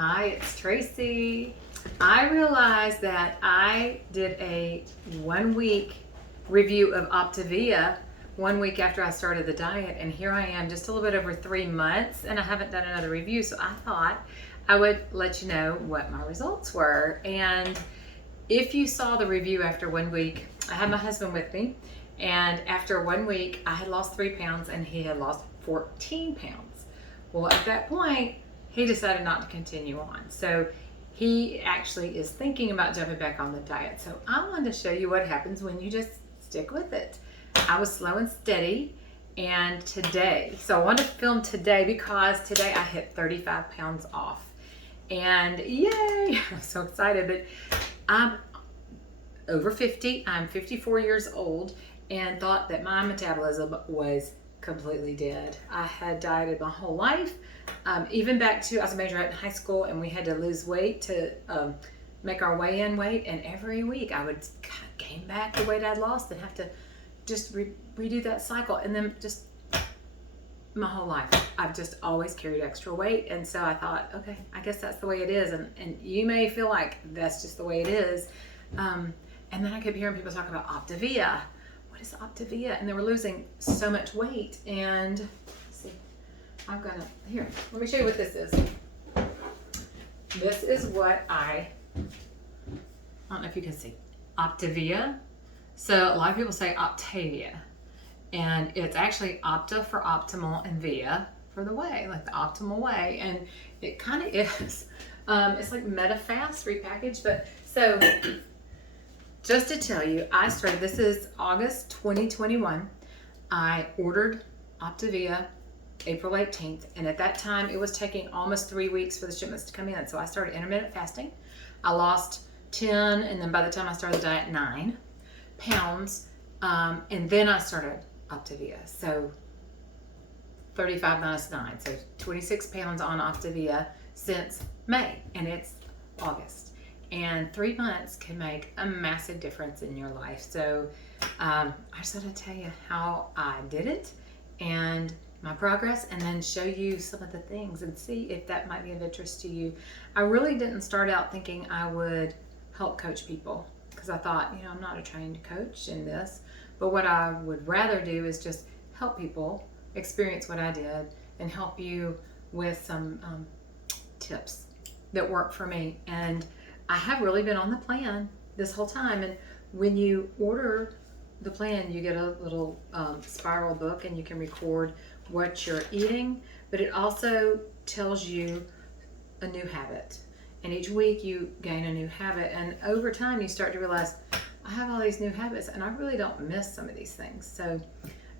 Hi, it's Tracy. I realized that I did a 1 week review of Optavia 1 week after I started the diet, and here I am just a little bit over 3 months and I haven't done another review, so I thought I would let you know what my results were. And if you saw the review after 1 week, I had my husband with me, and after 1 week I had lost 3 pounds and he had lost 14 pounds. Well, at that point he decided not to continue on, so he actually is thinking about jumping back on the diet. So I wanted to show you what happens when you just stick with it. I was slow and steady, and today, so I wanted to film today because today I hit 35 pounds off, and yay, I'm so excited. But I'm over 50, I'm 54 years old, and thought that my metabolism was completely dead. I had dieted my whole life, even back to, I was a majorette in high school, and we had to lose weight to make our weigh-in weight, and every week I would gain back the weight I'd lost and have to just redo that cycle. And then just my whole life I've just always carried extra weight, and so I thought, okay, I guess that's the way it is, and you may feel like that's just the way it is. And then I kept hearing people talk about Optavia. What is Optavia? And they were losing so much weight. And let's see, I'm gonna, here, let me show you what this is. This is what I don't know if you can see, Optavia. So a lot of people say Optavia, and it's actually Opta for optimal and Via for the way, like the optimal way. And it kind of is. It's like MetaFast repackaged, but so just to tell you, I started, this is August 2021. I ordered Optavia April 18th, and at that time it was taking almost 3 weeks for the shipments to come in. So I started intermittent fasting. I lost 10, and then by the time I started the diet, 9 pounds, and then I started Optavia. So 35 minus 9, so 26 pounds on Optavia since May, and it's August. And 3 months can make a massive difference in your life. So I just want to tell you how I did it and my progress, and then show you some of the things and see if that might be of interest to you. I really didn't start out thinking I would help coach people, because I thought, you know, I'm not a trained coach in this, but what I would rather do is just help people experience what I did and help you with some tips that work for me. And I have really been on the plan this whole time. And when you order the plan, you get a little spiral book, and you can record what you're eating, but it also tells you a new habit. And each week you gain a new habit, and over time you start to realize, I have all these new habits and I really don't miss some of these things. So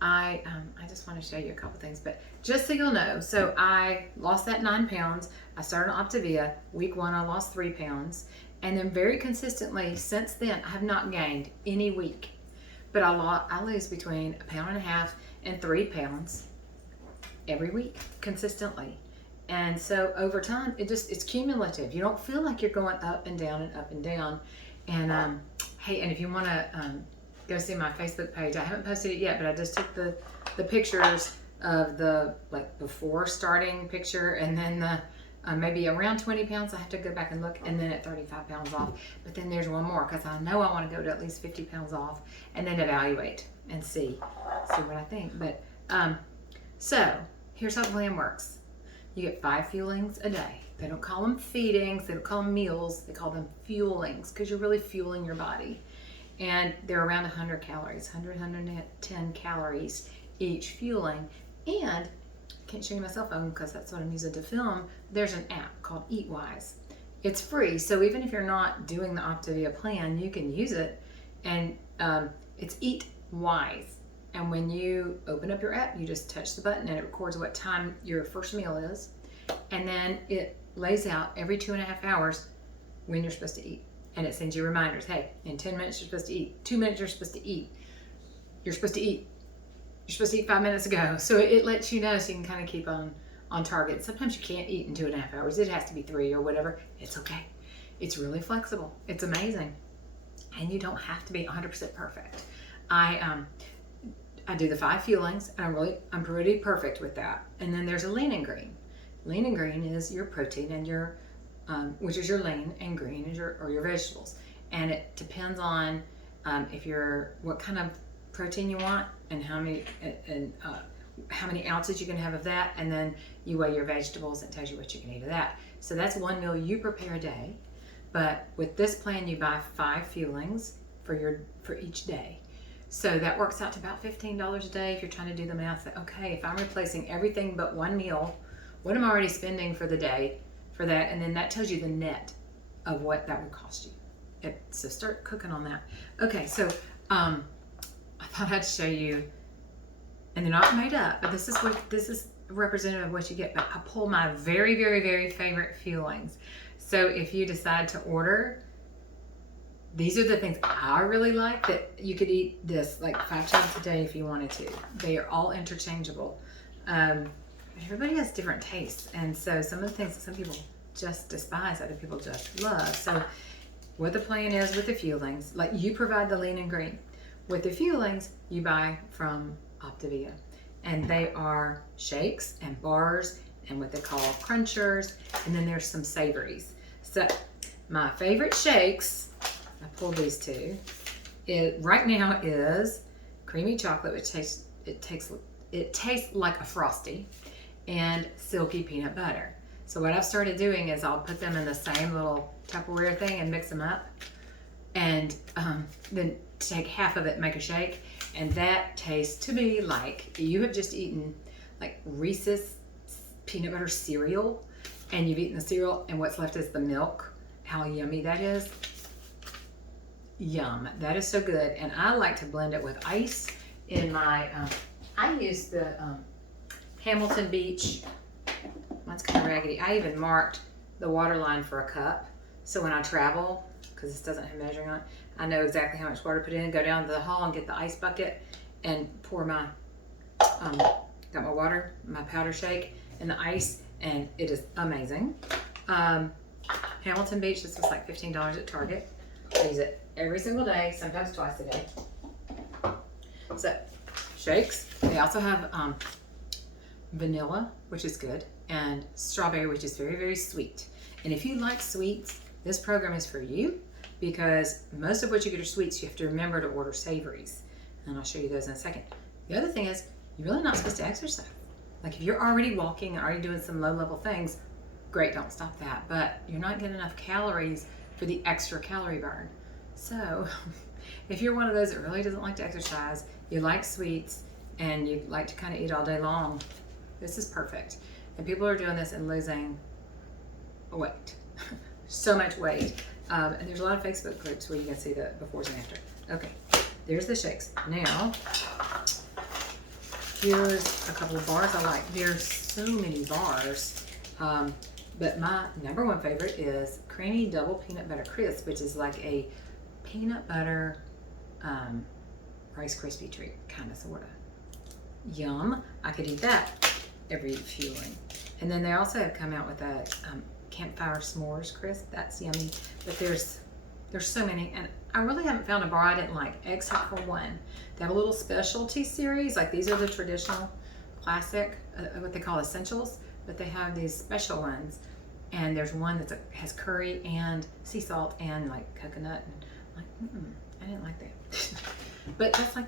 I just want to show you a couple things, but just so you'll know, so I lost that 9 pounds. I started Optavia. Week 1 I lost 3 pounds, and then very consistently since then I have not gained any week, but I lose between 1.5 pounds and 3 pounds every week consistently. And so over time it's cumulative. You don't feel like you're going up and down and up and down. And hey, and if you want to go see my Facebook page, I haven't posted it yet, but I just took the pictures of the like before starting picture, and then the maybe around 20 pounds. I have to go back and look, and then at 35 pounds off. But then there's one more, because I know I want to go to at least 50 pounds off, and then evaluate and see what I think. But so here's how the plan works. You get 5 fuelings a day. They don't call them feedings, they don't call them meals, they call them fuelings, because you're really fueling your body. And they're around 100 calories, 110 calories each fueling. And I can't show you my cell phone because that's what I'm using to film. There's an app called Eatwise. It's free, so even if you're not doing the Optavia plan, you can use it. And it's Eatwise. And when you open up your app, you just touch the button and it records what time your first meal is. And then it lays out every 2.5 hours when you're supposed to eat. And it sends you reminders. Hey, in 10 minutes you're supposed to eat. 2 minutes you're supposed to eat. You're supposed to eat. You're supposed to eat 5 minutes ago. So it lets you know, so you can kind of keep on target. Sometimes you can't eat in 2.5 hours. It has to be 3 or whatever. It's okay. It's really flexible. It's amazing. And you don't have to be 100% perfect. I do the 5 fuelings, and I'm pretty perfect with that. And then there's a lean and green. Lean and green is your protein and your which is your lean, and green is your vegetables. And it depends on what kind of protein you want and how many ounces you can have of that, and then you weigh your vegetables and it tells you what you can eat of that. So that's one meal you prepare a day. But with this plan, you buy 5 fuelings for each day. So that works out to about $15 a day if you're trying to do the math. That, okay, if I'm replacing everything but one meal, what am I already spending for the day for that? And then that tells you the net of what that would cost you. So start cooking on that. Okay, so I thought I'd show you, and they're not made up, but this is representative of what you get. But I pull my very, very, very favorite fuelings. So if you decide to order, these are the things I really like, that you could eat this like 5 times a day if you wanted to. They are all interchangeable. Everybody has different tastes, and so some of the things that some people just despise, other people just love. So what the plan is with the fuelings, like you provide the lean and green. With the fuelings, you buy from Optavia, and they are shakes and bars and what they call crunchers, and then there's some savories. So my favorite shakes, I pulled these two, right now is creamy chocolate, which it tastes like a Frosty, and silky peanut butter. So what I've started doing is I'll put them in the same little Tupperware thing and mix them up, and then take half of it and make a shake, and that tastes to me like you have just eaten like Reese's peanut butter cereal, and you've eaten the cereal and what's left is the milk. How yummy that is. Yum. That is so good. And I like to blend it with ice in my, I use the Hamilton Beach. Mine's kind of raggedy. I even marked the water line for a cup. So when I travel, because this doesn't have measuring on it, I know exactly how much water to put in, go down to the hall and get the ice bucket and pour my, got my water, my powder shake, and the ice, and it is amazing. Hamilton Beach, this was like $15 at Target. I use it every single day, sometimes twice a day. So, shakes. They also have vanilla, which is good, and strawberry, which is very, very sweet. And if you like sweets, this program is for you, because most of what you get are sweets. You have to remember to order savories, and I'll show you those in a second. The other thing is, you're really not supposed to exercise. Like if you're already walking and already doing some low-level things, great, don't stop that. But you're not getting enough calories for the extra calorie burn. So if you're one of those that really doesn't like to exercise, you like sweets, and you like to kind of eat all day long, this is perfect. And people are doing this and losing weight, so much weight. And there's a lot of Facebook groups where you can see the befores and after. Okay, there's the shakes. Now, here's a couple of bars I like. There's so many bars. But my number one favorite is Creamy Double Peanut Butter Crisp, which is like a peanut butter Rice Krispie treat, kind of, sort of. Yum. I could eat that every fueling. And then they also have come out with a campfire s'mores crisp. That's yummy. But there's so many, and I really haven't found a bar I didn't like, except for one. They have a little specialty series. Like these are the traditional classic, what they call essentials, but they have these special ones. And there's one that has curry and sea salt and like coconut, and like, I didn't like that. But that's like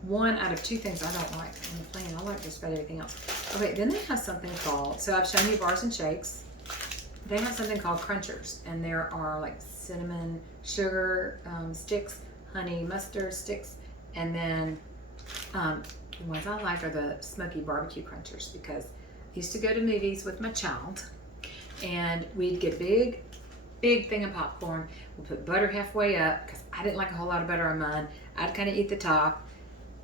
one out of 2 things I don't like on the plan. I like just about everything else. Okay, then they have something called, so I've shown you bars and shakes. They have something called crunchers, and there are like cinnamon sugar sticks, honey mustard sticks, and then the ones I like are the smoky barbecue crunchers, because I used to go to movies with my child, and we'd get a big thing of popcorn. We'll put butter halfway up, because I didn't like a whole lot of butter on mine. I'd kind of eat the top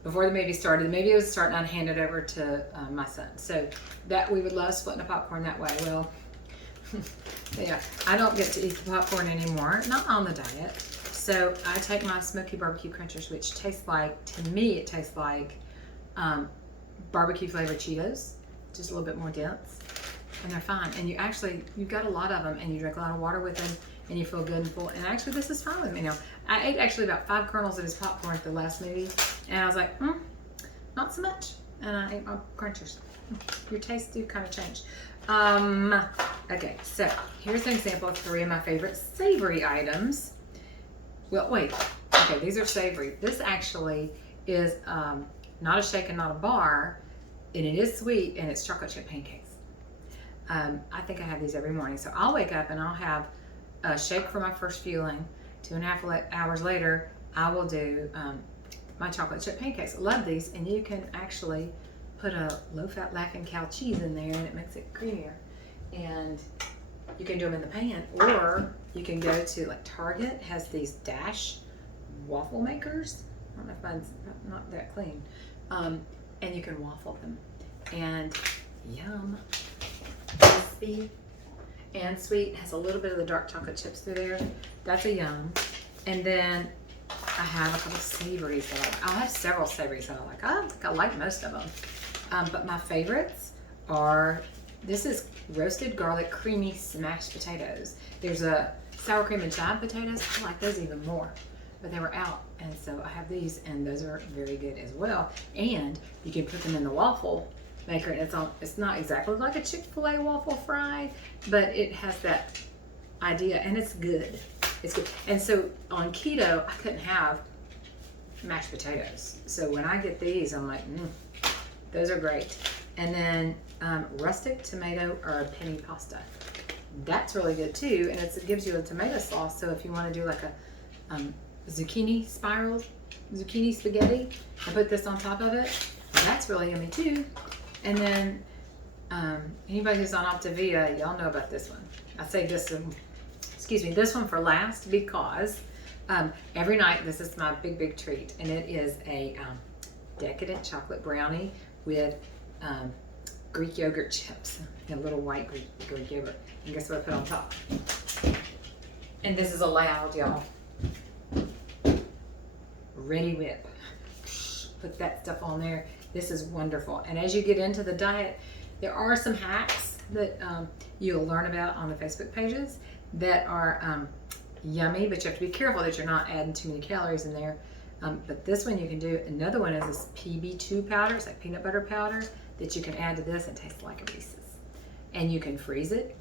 before the movie started. The movie was starting, I'd hand it over to my son. So that we would love splitting the popcorn that way. Well, yeah, I don't get to eat the popcorn anymore, not on the diet. So I take my smoky barbecue crunchers, which tastes like, to me, it tastes like barbecue flavored Cheetos, just a little bit more dense, and they're fine. And you've got a lot of them, and you drink a lot of water with them, and you feel good and full. And actually, this is fine with me now. I ate actually about 5 kernels of his popcorn at the last movie, and I was like, not so much. And I ate my crunchers. Your tastes do kind of change. Okay, so here's an example of 3 of my favorite savory items. Well, wait. Okay, these are savory. This actually is not a shake and not a bar, and it is sweet, and it's chocolate chip pancakes. I think I have these every morning. So I'll wake up and I'll have a shake for my first fueling. 2.5 hours later, I will do my chocolate chip pancakes. I love these, and you can actually put a low-fat Laughing Cow cheese in there, and it makes it creamier. And you can do them in the pan, or you can go to, like, Target has these Dash waffle makers. I don't know if mine's not that clean. And you can waffle them. And yum. Crispy and sweet. Has a little bit of the dark chocolate chips through there. That's a yum. And then I have a couple of savories that I like. I have several savories that I like. I think I like most of them. But my favorites are, this is roasted garlic creamy smashed potatoes. There's a sour cream and chive potatoes. I like those even more. But they were out, and so I have these, and those are very good as well. And you can put them in the waffle maker, and it's not exactly like a Chick-fil-A waffle fry, but it has that idea, and it's good. It's good. And so on keto, I couldn't have mashed potatoes. So when I get these, I'm like, those are great. And then rustic tomato or penny pasta. That's really good too, and it gives you a tomato sauce. So if you want to do like a zucchini spaghetti, and put this on top of it, that's really yummy too. And then anybody who's on Optavia, y'all know about this one. I say this one for last because every night this is my big treat, and it is a decadent chocolate brownie with Greek yogurt chips, a little white Greek yogurt. And guess what I put on top? And this is allowed, y'all. Ready Whip. Put that stuff on there. This is wonderful. And as you get into the diet, there are some hacks that you'll learn about on the Facebook pages that are yummy, but you have to be careful that you're not adding too many calories in there. But this one you can do. Another one is this PB2 powder. It's like peanut butter powder that you can add to this and taste like a Reese's. And you can freeze it,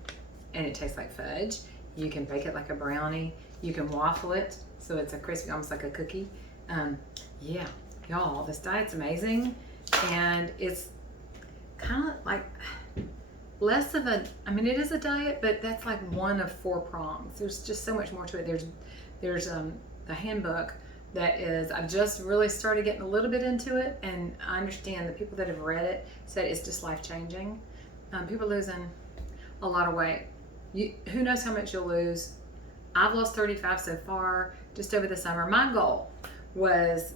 and it tastes like fudge. You can bake it like a brownie. You can waffle it so it's a crispy, almost like a cookie. Yeah, y'all, this diet's amazing, and it's kind of like less of a, I mean, it is a diet, but that's like one of 4 prongs. There's just so much more to it. There's a handbook that is, I've just really started getting a little bit into it, and I understand the people that have read it said it's just life-changing. People losing a lot of weight. Who knows how much you'll lose. I've lost 35 so far just over the summer. My goal was,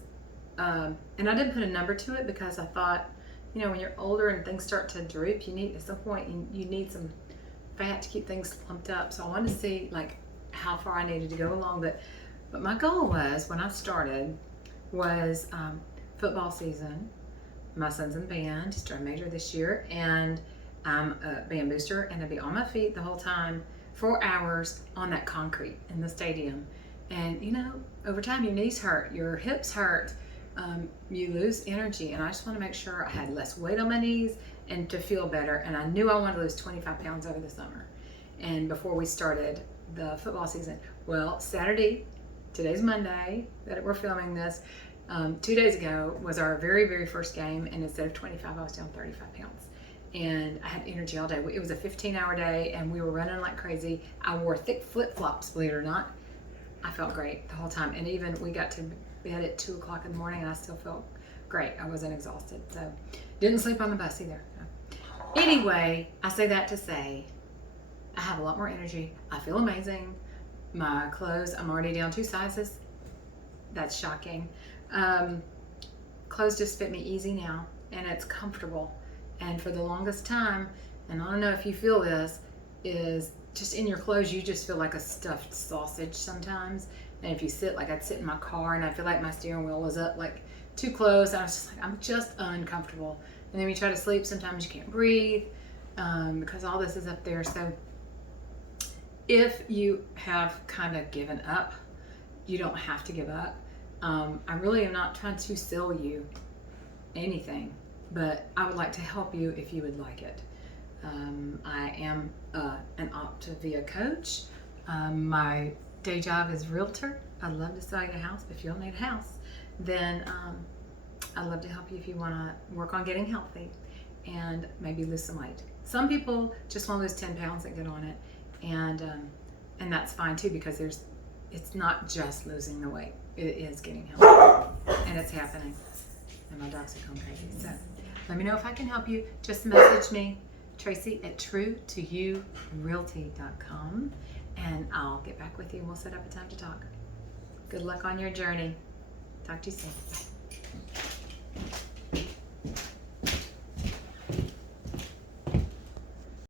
and I didn't put a number to it because I thought, you know, when you're older and things start to droop, you need, at some point, you need some fat to keep things plumped up. So I wanted to see like how far I needed to go along. But my goal was, when I started, was football season. My son's in band, he's drum major this year, and I'm a band booster, and I'd be on my feet the whole time, 4 hours on that concrete in the stadium. And you know, over time your knees hurt, your hips hurt, you lose energy, and I just want to make sure I had less weight on my knees and to feel better. And I knew I wanted to lose 25 pounds over the summer. And before we started the football season, well, Saturday, today's Monday that we're filming this, 2 days ago was our very first game, and instead of 25, I was down 35 pounds. And I had energy all day. It was a 15-hour day, and we were running like crazy. I wore thick flip-flops, believe it or not. I felt great the whole time. And even we got to bed at 2 o'clock in the morning, and I still felt great. I wasn't exhausted. So didn't sleep on the bus either. No. Anyway, I say that to say I have a lot more energy. I feel amazing. My clothes, I'm already down 2 sizes. That's shocking. Clothes just fit me easy now, and it's comfortable. And for the longest time, and I don't know if you feel this, is just in your clothes, you just feel like a stuffed sausage sometimes. And if you sit, like I'd sit in my car and I feel like my steering wheel was up like too close. I was just like, I'm just uncomfortable. And then when you try to sleep, sometimes you can't breathe because all this is up there. So if you have kind of given up, you don't have to give up. I really am not trying to sell you anything, but I would like to help you if you would like it. I am an Optavia coach. My day job is Realtor. I'd love to sell you a house. If you don't need a house, then I'd love to help you if you want to work on getting healthy and maybe lose some weight. Some people just want to lose 10 pounds and get on it, and that's fine too, because it's not just losing the weight. It is getting healthy, and it's happening. And my dogs are going crazy. So let me know if I can help you. Just message me, tracy@truetoyourealty.com, and I'll get back with you and we'll set up a time to talk. Good luck on your journey. Talk to you soon. Bye.